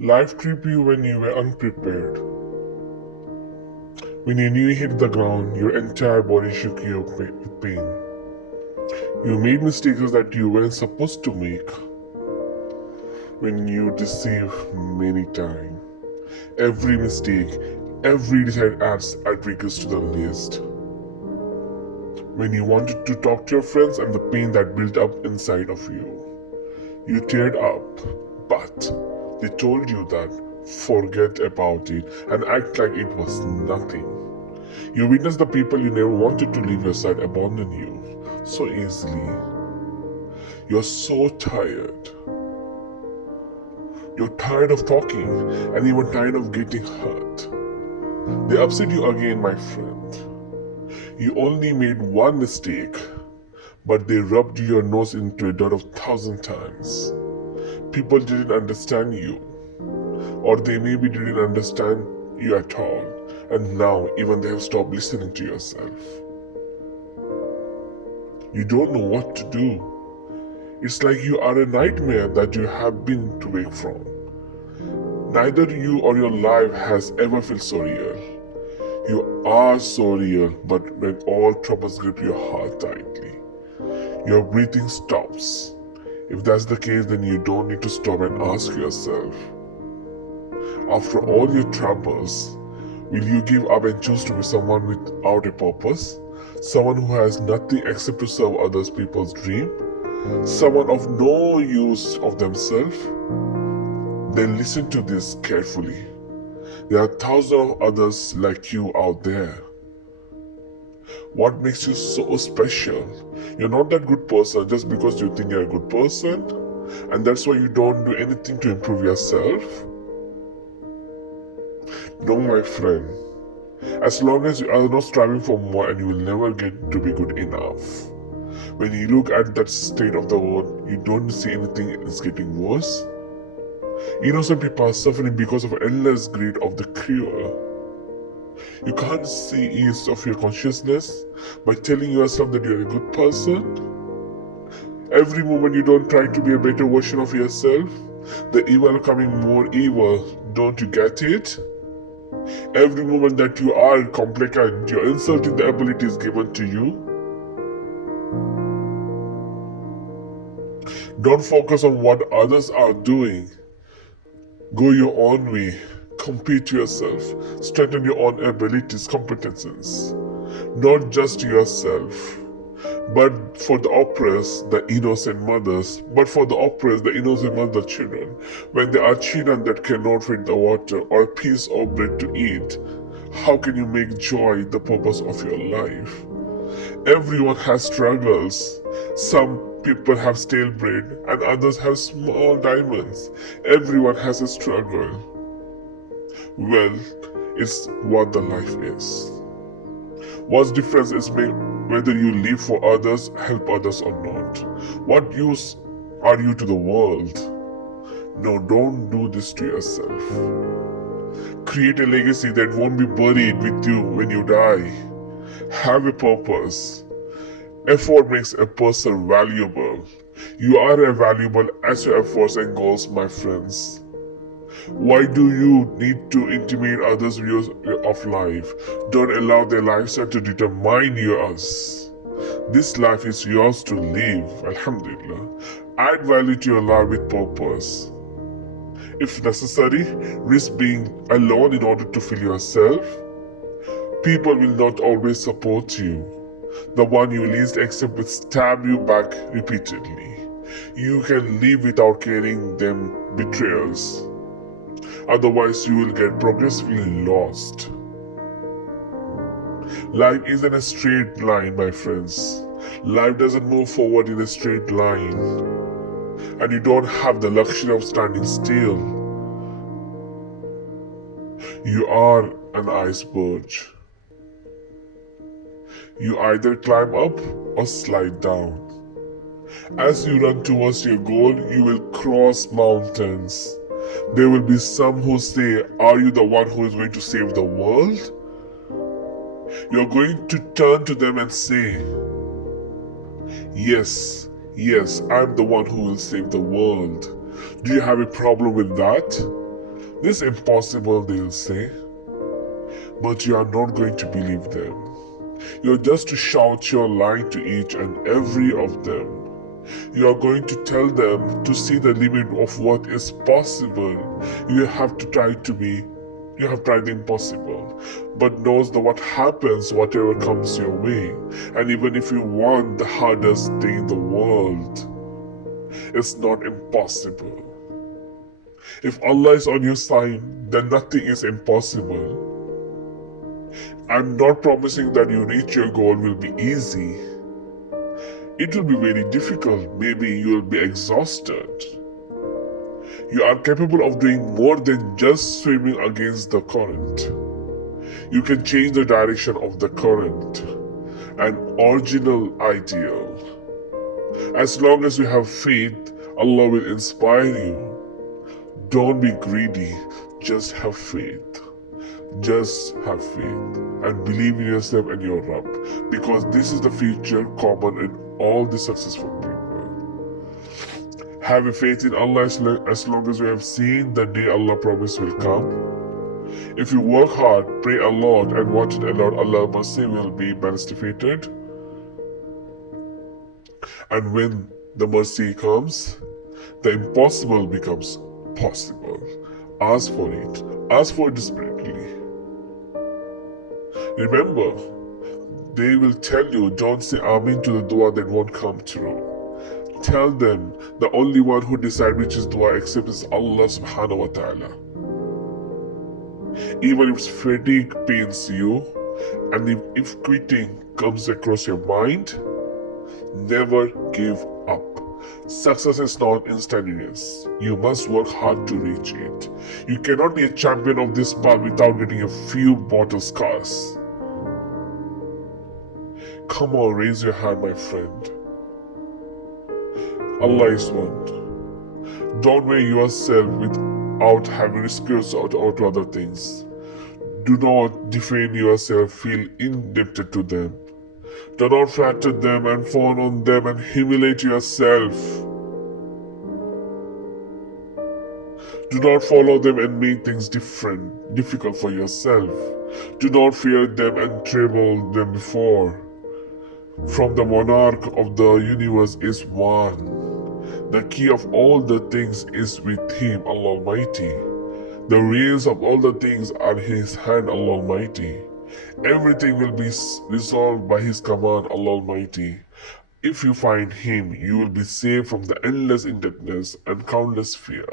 Life tripped you when you were unprepared. When your knee hit the ground, your entire body shook you with pain. You made mistakes that you weren't supposed to make. When you deceived many times. Every mistake, every decision adds outrageous to the list. When you wanted to talk to your friends and the pain that built up inside of you. You teared up, but they told you that forget about it and act like it was nothing. You witnessed the people you never wanted to leave your side abandon you so easily. You're so tired. You're tired of talking and even tired of getting hurt. They upset you again, my friend. You only made one mistake, but they rubbed your nose into a dirt of 1,000 times. People didn't understand you, or they maybe didn't understand you at all, and now even they have stopped listening to yourself. You don't know what to do. It's like you are a nightmare that you have been to wake from. Neither you or your life has ever felt so real. You are so real, but when all troubles grip your heart tightly, your breathing stops. If that's the case, then you don't need to stop and ask yourself, after all your troubles, will you give up and choose to be someone without a purpose? Someone who has nothing except to serve others people's dream? Someone of no use of themselves? Then listen to this carefully. There are thousands of others like you out there. What makes you so special? You're not that good person just because you think you're a good person, and that's why you don't do anything to improve yourself. No, my friend. As long as you are not striving for more, and you will never get to be good enough. When you look at that state of the world, you don't see anything is getting worse. Innocent people are suffering because of endless greed of the cruel. You can't see ease of your consciousness by telling yourself that you're a good person. Every moment you don't try to be a better version of yourself, the evil becoming more evil. Don't you get it? Every moment that you are complicated, you're insulting the abilities given to you. Don't focus on what others are doing. Go your own way. Compete yourself. Strengthen your own abilities, competences. Not just yourself, but for the oppressed, the innocent mothers, children. When there are children that cannot feed the water or a piece of bread to eat, how can you make joy the purpose of your life? Everyone has struggles. Some people have stale bread and others have small diamonds. Everyone has a struggle. Well, it's what the life is. What's difference is whether you live for others, help others or not. What use are you to the world? No, don't do this to yourself. Create a legacy that won't be buried with you when you die. Have a purpose. Effort makes a person valuable. You are as valuable as your efforts and goals, my friends. Why do you need to intimidate others' views of life? Don't allow their lifestyle to determine yours. This life is yours to live, alhamdulillah. Add value to your life with purpose. If necessary, risk being alone in order to feel yourself. People will not always support you. The one you least accept will stab you back repeatedly. You can live without carrying them betrayers. Otherwise, you will get progressively lost. Life isn't a straight line, my friends. Life doesn't move forward in a straight line. And you don't have the luxury of standing still. You are an iceberg. You either climb up or slide down. As you run towards your goal, you will cross mountains. There will be some who say, are you the one who is going to save the world? You're going to turn to them and say, yes, I'm the one who will save the world. Do you have a problem with that? This is impossible, they'll say, but you are not going to believe them. You're just to shout your line to each and every of them. You are going to tell them to see the limit of what is possible. You have to try to be, you have tried the impossible, but knows that what happens, whatever comes your way. And even if you want the hardest thing in the world, it's not impossible. If Allah is on your side, then nothing is impossible. I'm not promising that you reach your goal will be easy. It will be very difficult. Maybe you will be exhausted. You are capable of doing more than just swimming against the current. You can change the direction of the current. An original ideal. As long as you have faith, Allah will inspire you. Don't be greedy, just have faith. Just have faith and believe in yourself and your Rabb, because this is the feature common in all the successful people. Have a faith in Allah as long as you have seen the day Allah promised will come. If you work hard, pray a lot, and watch it a lot, Allah's mercy will be manifested. And when the mercy comes, the impossible becomes possible. Ask for it. Ask for it desperately. Remember, they will tell you, don't say Amin to the dua that won't come true. Tell them the only one who decides which is dua accept is Allah subhanahu wa ta'ala. Even if fatigue pains you, and if quitting comes across your mind, never give up. Success is not instantaneous. You must work hard to reach it. You cannot be a champion of this path without getting a few bottle scars. Come on, raise your hand, my friend. Allah is one. Don't weigh yourself without having excuse out to other things. Do not defame yourself, feel indebted to them. Do not flatter them and fawn on them and humiliate yourself. Do not follow them and make things difficult for yourself. Do not fear them and tremble them before. From the monarch of the universe is one. The key of all the things is with him, Allah Almighty. The reins of all the things are in his hand, Allah Almighty. Everything will be resolved by his command, Allah Almighty. If you find him, you will be saved from the endless indebtedness and countless fear.